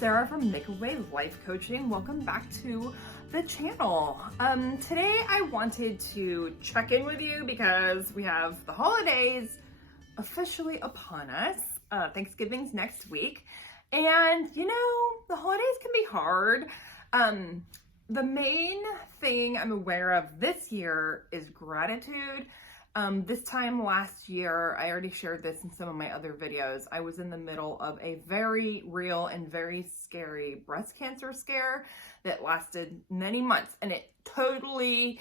Sarah from Makeaway Life Coaching. Welcome back to the channel. Today I wanted to check in with you because we have the holidays officially upon us. Thanksgiving's next week. And you know, the holidays can be hard. The main thing I'm aware of this year is gratitude. This time last year, I already shared this in some of my other videos, I was in the middle of a very real and very scary breast cancer scare that lasted many months, and it totally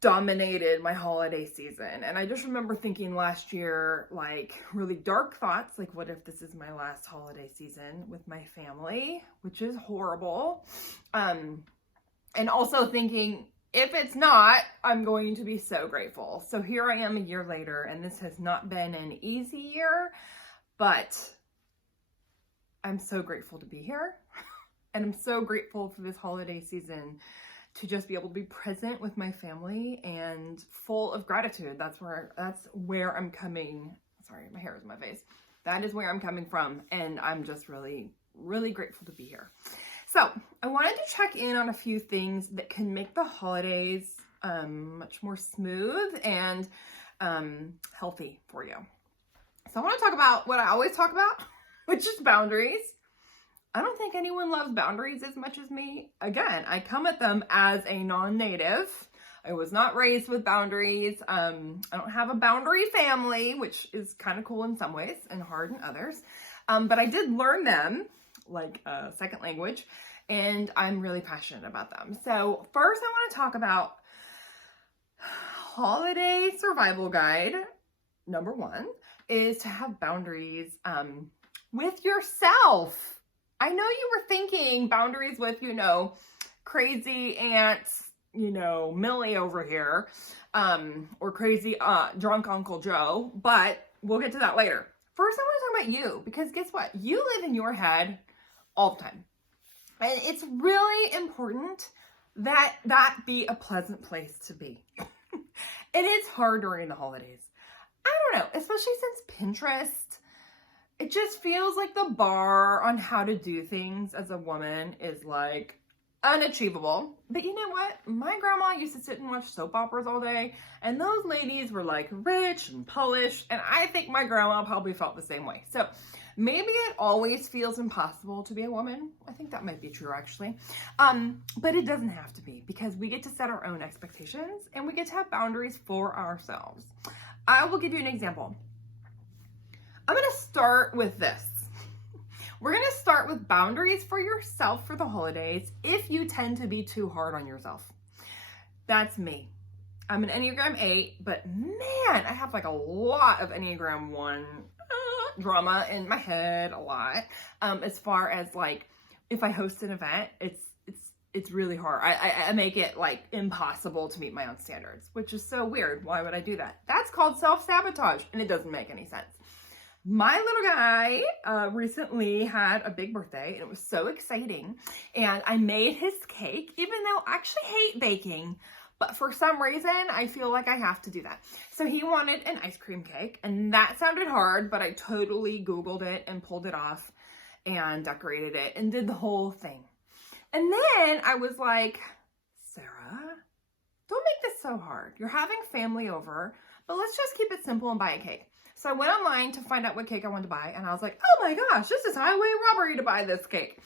dominated my holiday season. And I just remember thinking last year, like, really dark thoughts, like, what if this is my last holiday season with my family, which is horrible. And also thinking, if it's not, I'm going to be so grateful. So here I am a year later, and this has not been an easy year, but I'm so grateful to be here. And I'm so grateful for this holiday season to just be able to be present with my family and full of gratitude. That's where I'm coming. Sorry, my hair is in my face. That is where I'm coming from. And I'm just really, really grateful to be here. So I wanted to check in on a few things that can make the holidays much more smooth and healthy for you. So I want to talk about what I always talk about, which is boundaries. I don't think anyone loves boundaries as much as me. Again, I come at them as a non-native. I was not raised with boundaries. I don't have a boundary family, which is kind of cool in some ways and hard in others. But I did learn them like a second language, and I'm really passionate about them. So first I want to talk about holiday survival guide. Number one is to have boundaries with yourself. I know you were thinking boundaries with, crazy Aunt, Millie over here, or crazy drunk Uncle Joe, but we'll get to that later. First, I want to talk about you, because guess what? You live in your head all the time. And it's really important that that be a pleasant place to be. And it's hard during the holidays. I don't know, especially since Pinterest, it just feels like the bar on how to do things as a woman is like unachievable. But you know what? My grandma used to sit and watch soap operas all day, and those ladies were like rich and polished, and I think my grandma probably felt the same way. So maybe it always feels impossible to be a woman. I think that might be true, actually. But it doesn't have to be, because we get to set our own expectations and we get to have boundaries for ourselves. I will give you an example. I'm going to start with this. We're going to start with boundaries for yourself for the holidays if you tend to be too hard on yourself. That's me. I'm an Enneagram 8, but man, I have like a lot of Enneagram 1 drama in my head, a lot. As far as like, if I host an event, it's really hard. I make it like impossible to meet my own standards, which is so weird. Why would I do that? That's called self-sabotage, and it doesn't make any sense. My little guy recently had a big birthday, and it was so exciting, and I made his cake, even though I actually hate baking, but for some reason I feel like I have to do that. So he wanted an ice cream cake, and that sounded hard, but I totally Googled it and pulled it off and decorated it and did the whole thing. And then I was like, Sarah, don't make this so hard. You're having family over, but let's just keep it simple and buy a cake. So I went online to find out what cake I wanted to buy, and I was like, oh my gosh, this is highway robbery to buy this cake.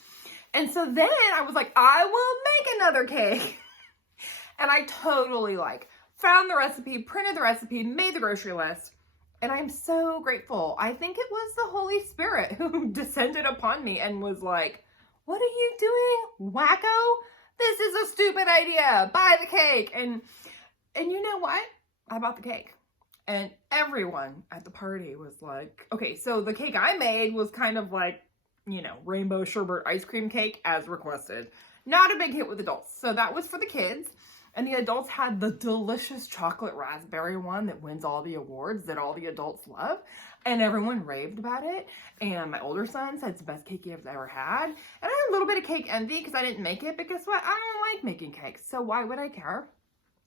And so then I was like, I will make another cake. And I totally found the recipe, printed the recipe, made the grocery list, and I'm so grateful. I think it was the Holy Spirit who descended upon me and was like, what are you doing, wacko? This is a stupid idea. Buy the cake. And you know what? I bought the cake. And everyone at the party was like, okay, so the cake I made was kind of like, rainbow sherbet ice cream cake as requested. Not a big hit with adults. So that was for the kids. And the adults had the delicious chocolate raspberry one that wins all the awards that all the adults love. And everyone raved about it. And my older son said it's the best cake he's ever had. And I had a little bit of cake envy because I didn't make it. But guess what? I don't like making cakes. So why would I care?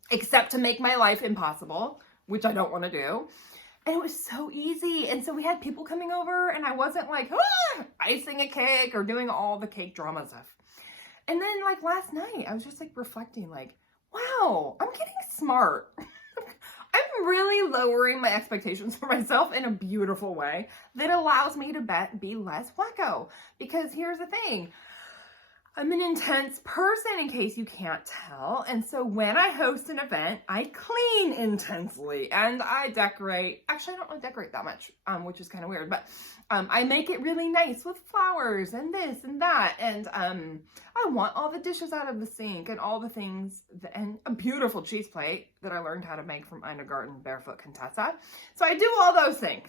Except to make my life impossible, which I don't want to do. And it was so easy. And so we had people coming over, and I wasn't like, icing a cake or doing all the cake drama stuff. And then like last night, I was just like reflecting like, wow, I'm getting smart. I'm really lowering my expectations for myself in a beautiful way that allows me to be less wacko. Because here's the thing. I'm an intense person, in case you can't tell. And so when I host an event, I clean intensely and I decorate. Actually, I don't really decorate that much, which is kind of weird, but I make it really nice with flowers and this and that. And I want all the dishes out of the sink and all the things, and a beautiful cheese plate that I learned how to make from Enneagram Barefoot Contessa. So I do all those things.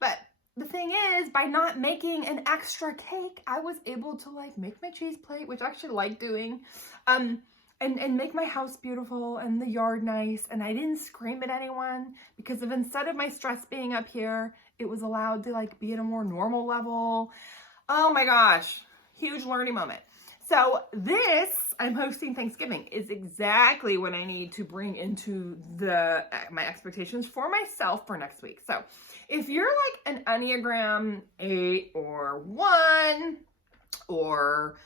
But the thing is, by not making an extra cake, I was able to like make my cheese plate, which I actually like doing, and make my house beautiful and the yard nice. And I didn't scream at anyone because instead of my stress being up here, it was allowed to like be at a more normal level. Oh my gosh, huge learning moment. So this, I'm hosting Thanksgiving, is exactly what I need to bring into my expectations for myself for next week. So if you're like an Enneagram 8 or 1 or,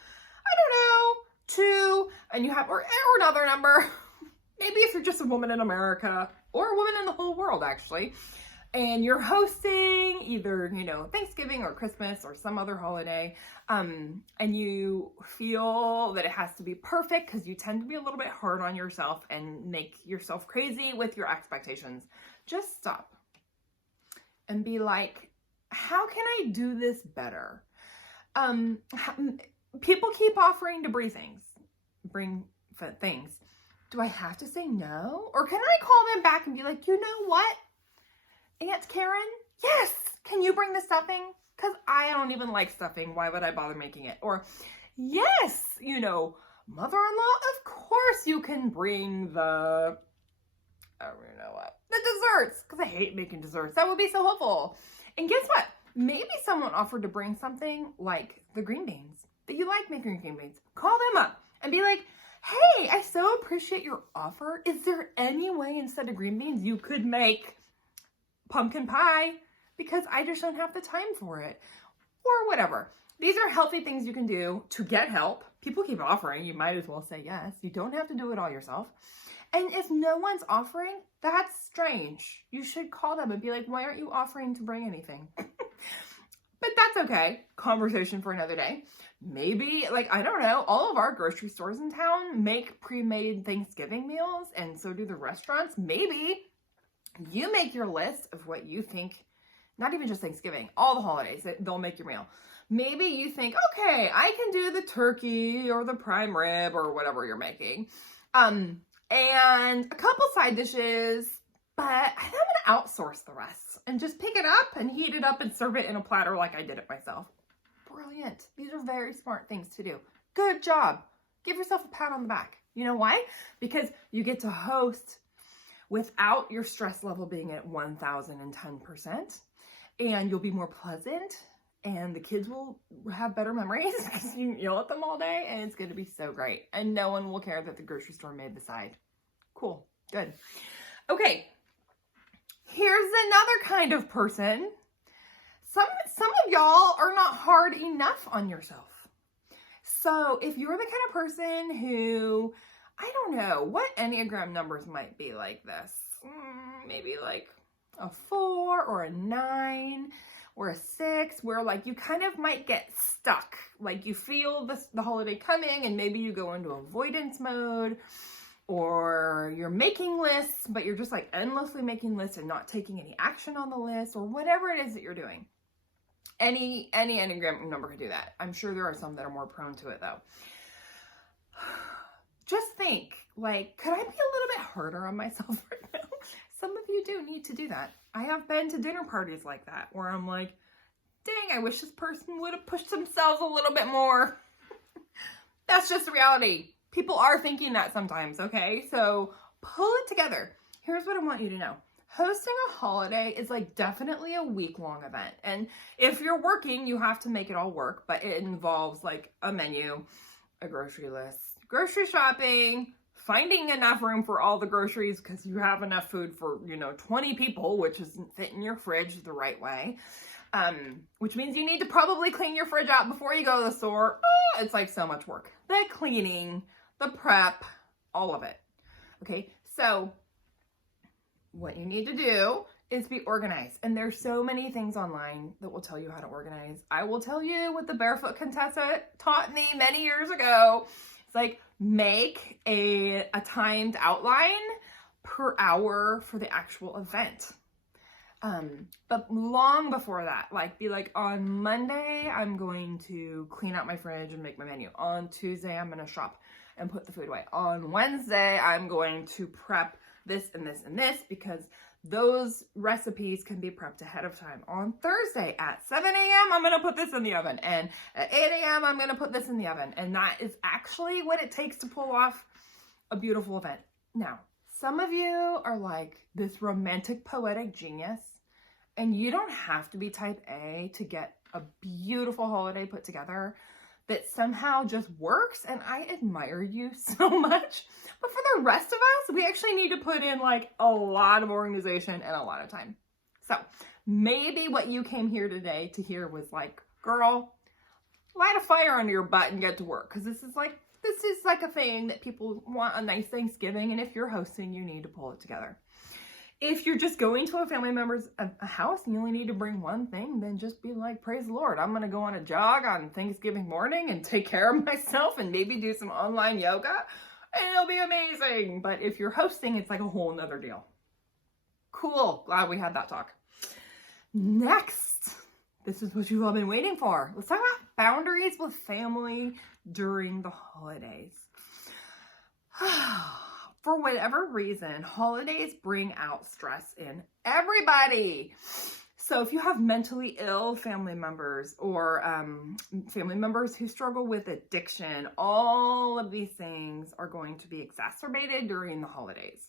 I don't know, 2, and you have, or another number, maybe if you're just a woman in America or a woman in the whole world actually, and you're hosting either, Thanksgiving or Christmas or some other holiday, and you feel that it has to be perfect because you tend to be a little bit hard on yourself and make yourself crazy with your expectations, just stop and be like, how can I do this better? People keep offering to bring things. Do I have to say no? Or can I call them back and be like, you know what? Aunt Karen, yes, can you bring the stuffing? Because I don't even like stuffing. Why would I bother making it? Or, yes, mother-in-law, of course you can bring the desserts, because I hate making desserts. That would be so helpful. And guess what? Maybe someone offered to bring something like the green beans, that you like making green beans. Call them up and be like, hey, I so appreciate your offer. Is there any way instead of green beans you could make pumpkin pie? Because I just don't have the time for it. Or whatever. These are healthy things you can do to get help. People keep offering. You might as well say yes. You don't have to do it all yourself. And if no one's offering, that's strange. You should call them and be like, why aren't you offering to bring anything? But that's okay. Conversation for another day. Maybe, I don't know, all of our grocery stores in town make pre-made Thanksgiving meals, and so do the restaurants. Maybe you make your list of what you think, not even just Thanksgiving, all the holidays, they'll make your meal. Maybe you think, okay, I can do the turkey or the prime rib or whatever you're making. And a couple side dishes, but I'm going to outsource the rest and just pick it up and heat it up and serve it in a platter like I did it myself. Brilliant. These are very smart things to do. Good job. Give yourself a pat on the back. You know why? Because you get to host without your stress level being at 1010%, and you'll be more pleasant, and the kids will have better memories because you yell at them all day, and it's going to be so great. And no one will care that the grocery store made the side. Cool. Good. Okay. Here's another kind of person. Some of y'all are not hard enough on yourself. So if you're the kind of person who, I don't know, what Enneagram numbers might be like this? Maybe like a 4 or a 9 or a 6, where you kind of might get stuck. You feel the holiday coming and maybe you go into avoidance mode, or you're making lists, but you're just endlessly making lists and not taking any action on the list, or whatever it is that you're doing. Any Enneagram number could do that. I'm sure there are some that are more prone to it though. Just think, could I be a little bit harder on myself right now? Some of you do need to do that. I have been to dinner parties like that where I'm like, dang, I wish this person would have pushed themselves a little bit more. That's just the reality. People are thinking that sometimes, okay? So pull it together. Here's what I want you to know. Hosting a holiday is definitely a week-long event. And if you're working, you have to make it all work, but it involves a menu, a grocery list, grocery shopping, finding enough room for all the groceries because you have enough food for, 20 people, which isn't fit in your fridge the right way. which means you need to probably clean your fridge out before you go to the store. It's like so much work. The cleaning, the prep, all of it. Okay, so what you need to do is be organized. And there's so many things online that will tell you how to organize. I will tell you what the Barefoot Contessa taught me many years ago. It's like, make a timed outline per hour for the actual event. But long before that, like, be like, on Monday, I'm going to clean out my fridge and make my menu. On Tuesday, I'm going to shop and put the food away. On Wednesday, I'm going to prep this and this and this, because those recipes can be prepped ahead of time. On Thursday at 7 a.m., I'm going to put this in the oven. And at 8 a.m., I'm going to put this in the oven. And that is actually what it takes to pull off a beautiful event. Now, some of you are like this romantic, poetic genius, and you don't have to be type A to get a beautiful holiday put together that somehow just works. And I admire you so much. But for the rest of us, we actually need to put in like a lot of organization and a lot of time. So maybe what you came here today to hear was like, girl, light a fire under your butt and get to work. Because this is like a thing that people want, a nice Thanksgiving. And if you're hosting, you need to pull it together. If you're just going to a family member's house and you only need to bring one thing, then just be like, praise the Lord, I'm going to go on a jog on Thanksgiving morning and take care of myself and maybe do some online yoga, and it'll be amazing. But if you're hosting, it's like a whole nother deal. Cool. Glad we had that talk. Next, this is what you've all been waiting for. Let's talk about boundaries with family during the holidays. For whatever reason, holidays bring out stress in everybody. So if you have mentally ill family members or family members who struggle with addiction, all of these things are going to be exacerbated during the holidays.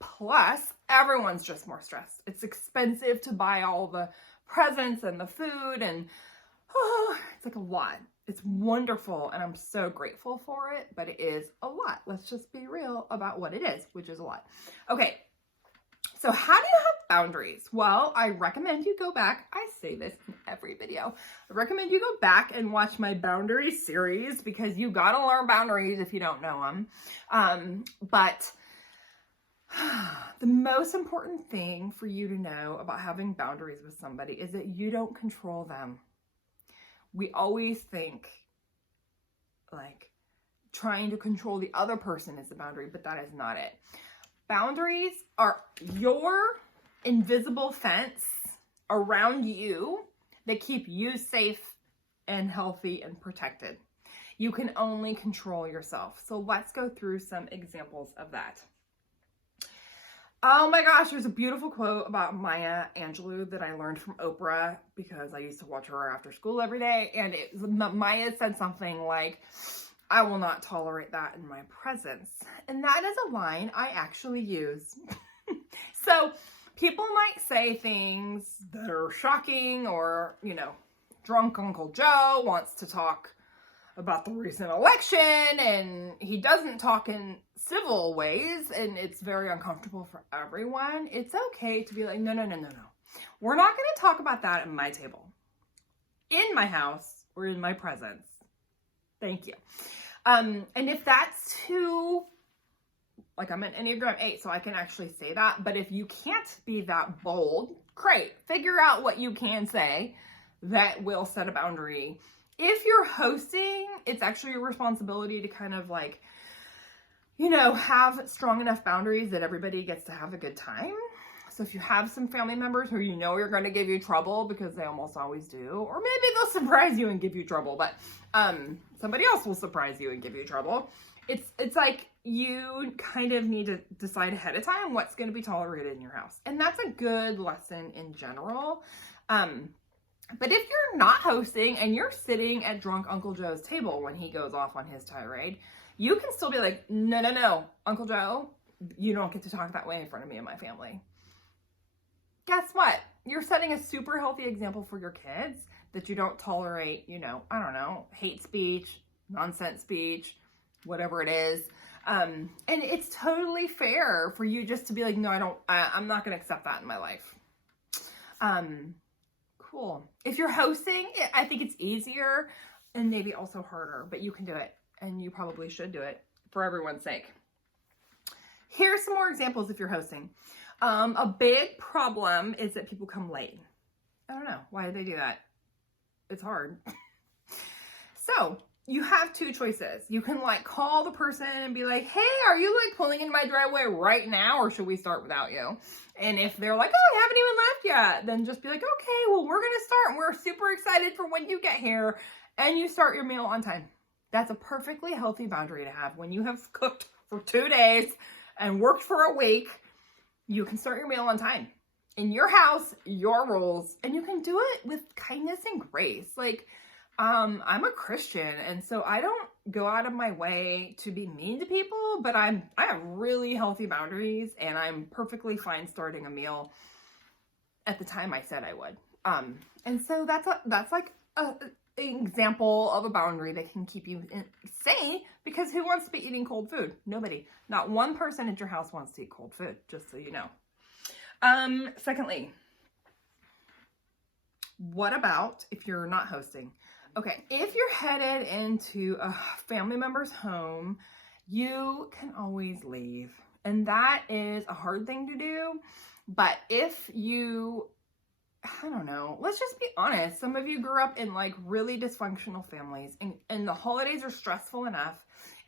Plus, everyone's just more stressed. It's expensive to buy all the presents and the food, and it's like a lot. It's wonderful, and I'm so grateful for it, but it is a lot. Let's just be real about what it is, which is a lot. Okay, so how do you have boundaries? Well, I recommend you go back. I say this in every video. I recommend you go back and watch my boundaries series, because you got to learn boundaries if you don't know them. But the most important thing for you to know about having boundaries with somebody is that you don't control them. We always think like trying to control the other person is the boundary, but that is not it. Boundaries are your invisible fence around you that keep you safe and healthy and protected. You can only control yourself. So let's go through some examples of that. Oh my gosh, there's a beautiful quote about Maya Angelou that I learned from Oprah, because I used to watch her after school every day. And Maya said something like, I will not tolerate that in my presence. And that is a line I actually use. So people might say things that are shocking, or, you know, drunk Uncle Joe wants to talk about the recent election and he doesn't talk in civil ways and it's very uncomfortable for everyone. It's okay to be like, no. We're not going to talk about that at my table, in my house, or in my presence. Thank you. And if that's too, like, I'm an Enneagram 8, so I can actually say that. But if you can't be that bold, great. Figure out what you can say that will set a boundary. If you're hosting, it's actually your responsibility to kind of like, you know, have strong enough boundaries that everybody gets to have a good time. So if you have some family members who you know are going to give you trouble, because they almost always do, or maybe they'll surprise you and give you trouble, but somebody else will surprise you and give you trouble. It's like you kind of need to decide ahead of time what's going to be tolerated in your house. And that's a good lesson in general. But if you're not hosting and you're sitting at drunk Uncle Joe's table when he goes off on his tirade, you can still be like, no, Uncle Joe, you don't get to talk that way in front of me and my family. Guess what? You're setting a super healthy example for your kids that you don't tolerate, you know, I don't know, hate speech, nonsense speech, whatever it is. And it's totally fair for you just to be like, no, I'm not going to accept that in my life. Cool. If you're hosting, I think it's easier and maybe also harder, but you can do it, and you probably should do it for everyone's sake. Here's some more examples if you're hosting. A big problem is that people come late. I don't know. Why do they do that? It's hard. So you have two choices. You can like call the person and be like, hey, are you like pulling in my driveway right now, or should we start without you? And if they're like, oh, I haven't even left yet, then just be like, okay, well, we're going to start. We're super excited for when you get here, and you start your meal on time. That's a perfectly healthy boundary to have. When you have cooked for 2 days and worked for a week, you can start your meal on time. In your house, your rules, and you can do it with kindness and grace. Like, I'm a Christian, and so I don't go out of my way to be mean to people, but I have really healthy boundaries, and I'm perfectly fine starting a meal at the time I said I would. And so that's like an example of a boundary that can keep you sane, because who wants to be eating cold food? Nobody. Not one person at your house wants to eat cold food, just so you know. Secondly, what about if you're not hosting? Okay, if you're headed into a family member's home, you can always leave. And that is a hard thing to do. But if you, I don't know, let's just be honest. Some of you grew up in like really dysfunctional families, and the holidays are stressful enough,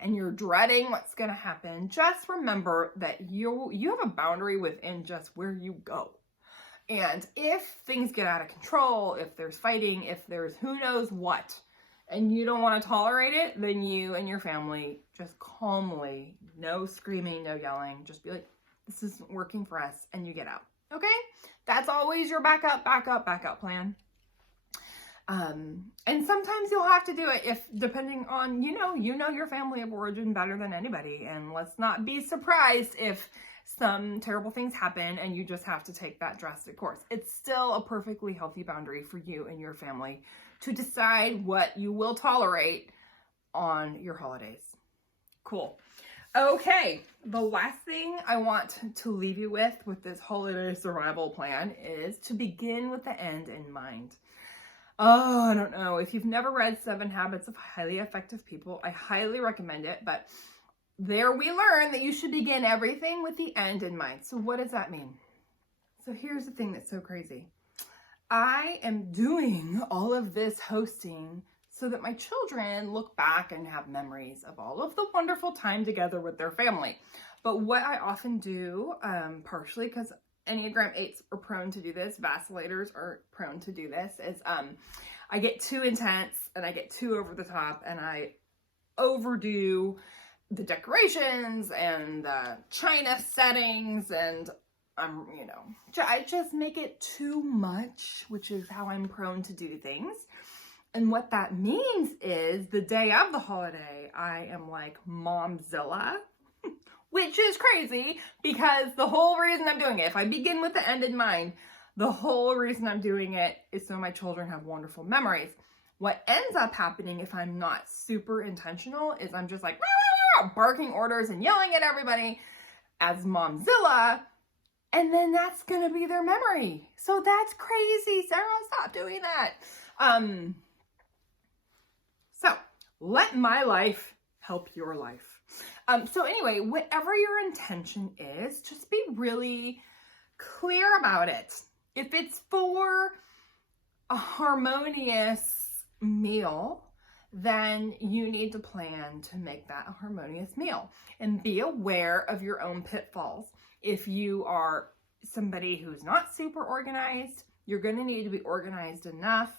and you're dreading what's going to happen. Just remember that you have a boundary within just where you go. And if things get out of control, if there's fighting, if there's who knows what, and you don't want to tolerate it, then you and your family just calmly, no screaming, no yelling, just be like, this isn't working for us, and you get out. Okay? That's always your backup plan. And sometimes you'll have to do it if, depending on, you know your family of origin better than anybody. And let's not be surprised if some terrible things happen and you just have to take that drastic course. It's still a perfectly healthy boundary for you and your family to decide what you will tolerate on your holidays. Cool. Okay, the last thing I want to leave you with this holiday survival plan is to begin with the end in mind. Oh, I don't know. If you've never read 7 Habits of Highly Effective People, I highly recommend it. But there we learn that you should begin everything with the end in mind. So what does that mean? So here's the thing that's so crazy. I am doing all of this hosting so that my children look back and have memories of all of the wonderful time together with their family. But what I often do, partially because Enneagram 8s are prone to do this, Vacillators are prone to do this, is I get too intense and I get too over the top, and I overdo the decorations and the china settings, and I just make it too much, which is how I'm prone to do things. And what that means is the day of the holiday, I am like Momzilla, which is crazy because the whole reason I'm doing it, if I begin with the end in mind, the whole reason I'm doing it is so my children have wonderful memories. What ends up happening if I'm not super intentional is I'm just like barking orders and yelling at everybody as Momzilla, and then that's gonna be their memory. So that's crazy, Sarah, stop doing that. So let my life help your life. So anyway, whatever your intention is, just be really clear about it. If it's for a harmonious meal, then you need to plan to make that a harmonious meal and be aware of your own pitfalls. If you are somebody who's not super organized, you're going to need to be organized enough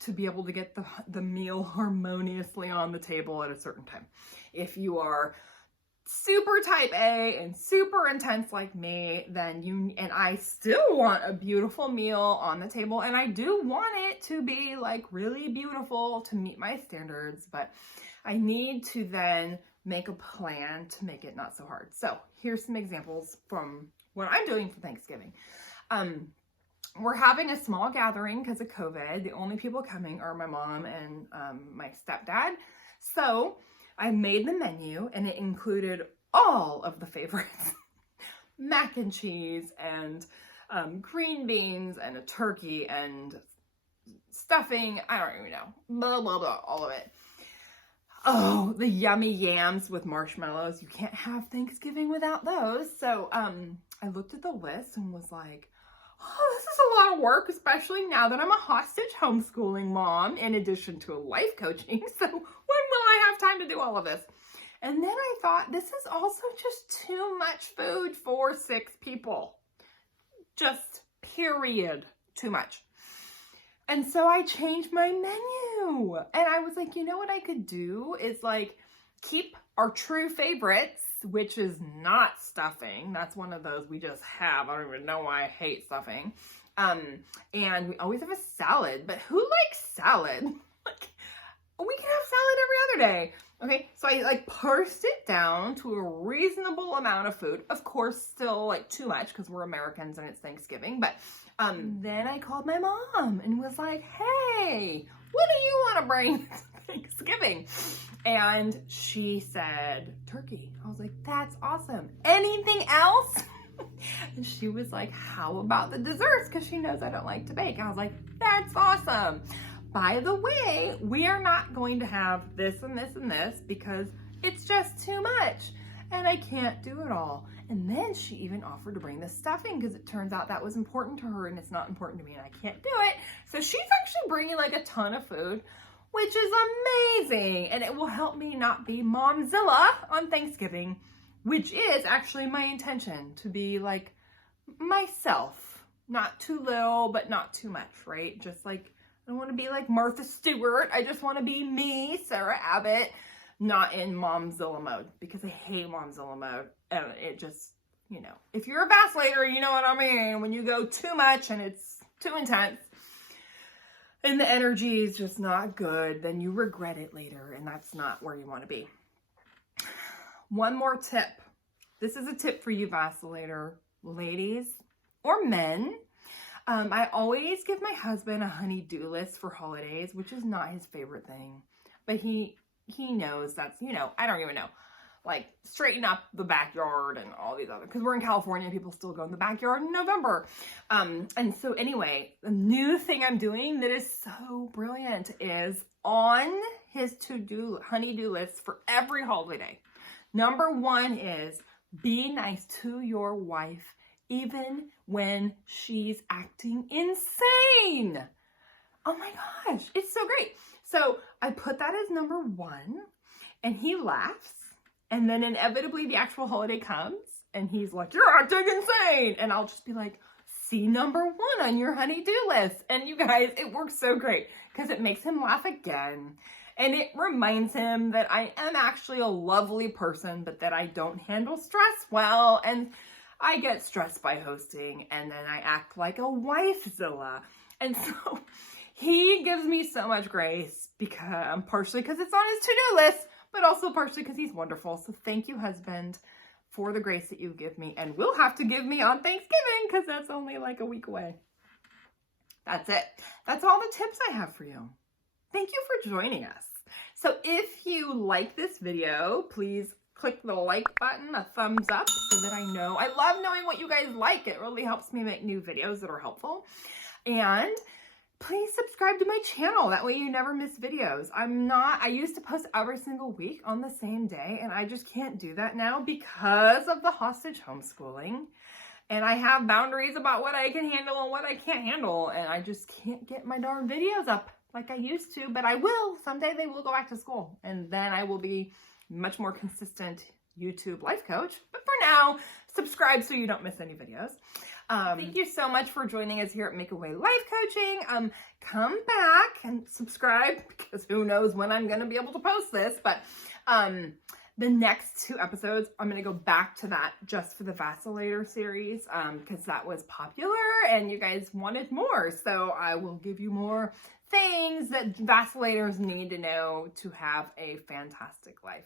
to be able to get the meal harmoniously on the table at a certain time. If you are super type A and super intense like me, then I still want a beautiful meal on the table, and I do want it to be like really beautiful to meet my standards, but I need to then make a plan to make it not so hard. So here's some examples from what I'm doing for Thanksgiving. We're having a small gathering because of COVID. The only people coming are my mom and my stepdad. So I made the menu, and it included all of the favorites. Mac and cheese and green beans and a turkey and stuffing. I don't even know. Blah, blah, blah, all of it. Oh, the yummy yams with marshmallows. You can't have Thanksgiving without those. So I looked at the list and was like, oh, this is a lot of work, especially now that I'm a hostage homeschooling mom, in addition to a life coaching. So when will I have time to do all of this? And then I thought, this is also just too much food for 6 people. Just period, too much. And so I changed my menu. And I was like, you know what I could do is like keep our true favorites, which is not stuffing. That's one of those we just have. I don't even know why I hate stuffing. And we always have a salad, but who likes salad? Like, we can have salad every other day. Okay, so I like parsed it down to a reasonable amount of food. Of course, still like too much because we're Americans and it's Thanksgiving. But then I called my mom and was like, hey, what do you want to bring to Thanksgiving? And she said, turkey. I was like, that's awesome. Anything else? And she was like, how about the desserts? Because she knows I don't like to bake. I was like, that's awesome. By the way, we are not going to have this and this and this because it's just too much and I can't do it all. And then she even offered to bring the stuffing because it turns out that was important to her and it's not important to me and I can't do it. So she's actually bringing like a ton of food, which is amazing. And it will help me not be Momzilla on Thanksgiving, which is actually my intention, to be like myself, not too little, but not too much, right? Just like, I don't want to be like Martha Stewart. I just want to be me, Sarah Abbott, not in Momzilla mode because I hate Momzilla mode. And it just, you know, if you're a vacillator, you know what I mean. When you go too much and it's too intense and the energy is just not good, then you regret it later. And that's not where you want to be. One more tip. This is a tip for you vacillator ladies or men. I always give my husband a honey-do list for holidays, which is not his favorite thing. But he knows that's, you know, I don't even know. Like, straighten up the backyard and all these other, because we're in California, people still go in the backyard in November. And so anyway, the new thing I'm doing that is so brilliant is on his honey-do list for every holiday. Number 1 is be nice to your wife even when she's acting insane. Oh my gosh, it's so great. So I put that as number 1 and he laughs. And then inevitably the actual holiday comes and he's like, you're acting insane. And I'll just be like, see number 1 on your honey-do list. And you guys, it works so great because it makes him laugh again. And it reminds him that I am actually a lovely person, but that I don't handle stress well. And I get stressed by hosting and then I act like a wifezilla. And so he gives me so much grace because partially because it's on his to-do list, but also partially because he's wonderful. So thank you, husband, for the grace that you give me and will have to give me on Thanksgiving because that's only like a week away. That's it. That's all the tips I have for you. Thank you for joining us. So if you like this video, please click the like button, a thumbs up, so that I know. I love knowing what you guys like. It really helps me make new videos that are helpful. And please subscribe to my channel. That way you never miss videos. I used to post every single week on the same day, and I just can't do that now because of the hostage homeschooling. And I have boundaries about what I can handle and what I can't handle, and I just can't get my darn videos up like I used to, but I will. Someday they will go back to school, and then I will be much more consistent YouTube life coach. But for now, subscribe so you don't miss any videos. Thank you so much for joining us here at Make a Way Life Coaching. Come back and subscribe because who knows when I'm going to be able to post this. But the next 2 episodes, I'm going to go back to that just for the Vacillator series because that was popular and you guys wanted more. So I will give you more things that vacillators need to know to have a fantastic life.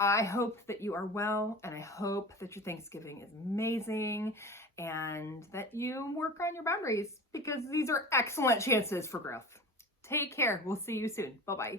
I hope that you are well, and I hope that your Thanksgiving is amazing and that you work on your boundaries because these are excellent chances for growth. Take care. We'll see you soon. Bye-bye.